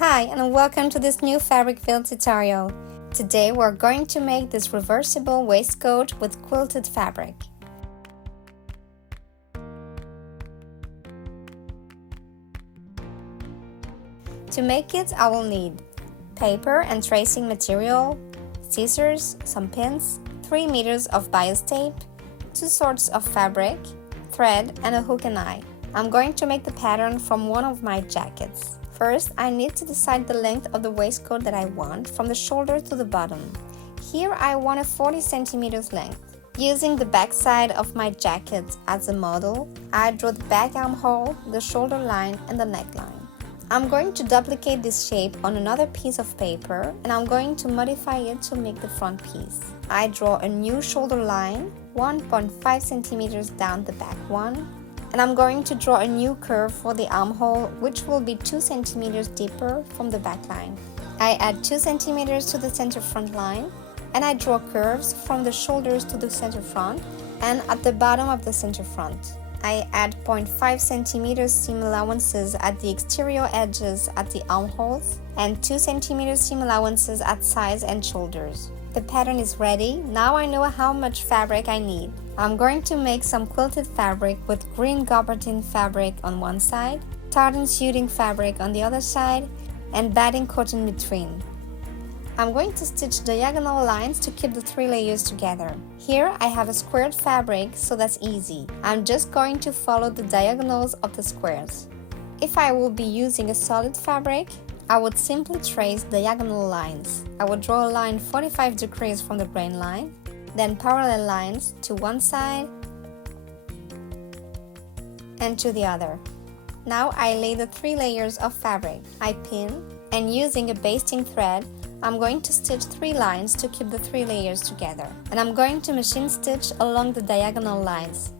Hi and welcome to this new fabric fill tutorial. Today we're going to make this reversible waistcoat with quilted fabric. To make it, I will need paper and tracing material, scissors, some pins, 3 meters of bias tape, 2 sorts of fabric, thread and a hook and eye. I'm going to make the pattern from one of my jackets. First, I need to decide the length of the waistcoat that I want from the shoulder to the bottom. Here I want a 40 centimeters length. Using the back side of my jacket as a model, I draw the back armhole, the shoulder line and the neckline. I'm going to duplicate this shape on another piece of paper and I'm going to modify it to make the front piece. I draw a new shoulder line, 1.5 centimeters down the back one, and I'm going to draw a new curve for the armhole, which will be 2 centimeters deeper from the back line. I add 2 centimeters to the center front line, and I draw curves from the shoulders to the center front and at the bottom of the center front. I add 0.5 centimeters seam allowances at the exterior edges at the armholes and 2 centimeters seam allowances at sides and shoulders. The pattern is ready. Now I know how much fabric I need. I'm going to make some quilted fabric with green gabardine fabric on one side, tartan suiting fabric on the other side, and batting cord in between. I'm going to stitch diagonal lines to keep the 3 layers together. Here I have a squared fabric, so that's easy. I'm just going to follow the diagonals of the squares. If I will be using a solid fabric, I would simply trace diagonal lines. I would draw a line 45 degrees from the grain line, then parallel lines to one side and to the other. Now I lay the 3 layers of fabric. I pin, and using a basting thread, I'm going to stitch 3 lines to keep the 3 layers together. And I'm going to machine stitch along the diagonal lines.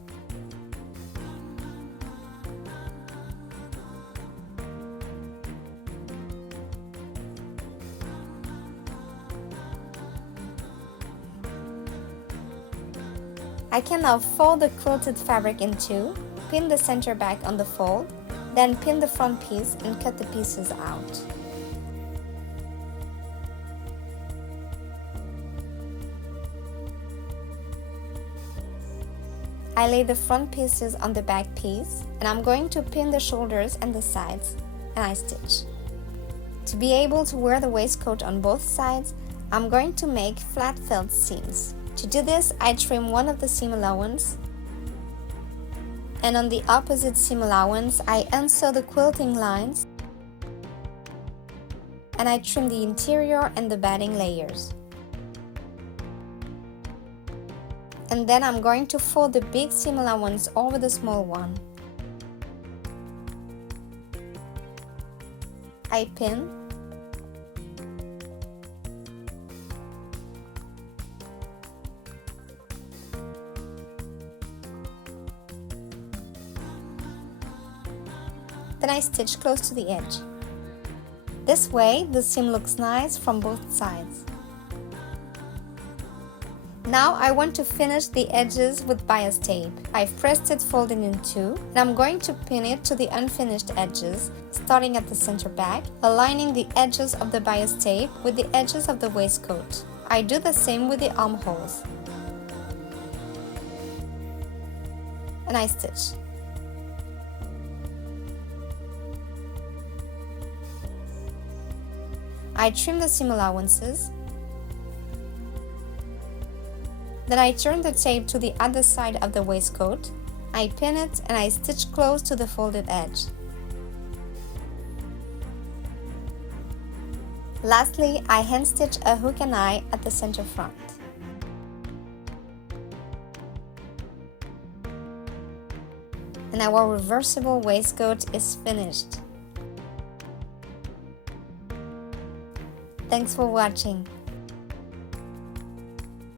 I can now fold the quilted fabric in 2, pin the center back on the fold, then pin the front piece and cut the pieces out. I lay the front pieces on the back piece and I'm going to pin the shoulders and the sides and I stitch. To be able to wear the waistcoat on both sides, I'm going to make flat felt seams. To do this, I trim one of the seam allowance, and on the opposite seam allowance, I unsew the quilting lines and I trim the interior and the batting layers. And then I'm going to fold the big seam allowance over the small one. I pin, then I stitch close to the edge. This way, the seam looks nice from both sides. Now I want to finish the edges with bias tape. I've pressed it folded in 2 and I'm going to pin it to the unfinished edges, starting at the center back, aligning the edges of the bias tape with the edges of the waistcoat. I do the same with the armholes. And I stitch. I trim the seam allowances. Then I turn the tape to the other side of the waistcoat. I pin it and I stitch close to the folded edge. Lastly, I hand stitch a hook and eye at the center front. And our reversible waistcoat is finished. Thanks for watching.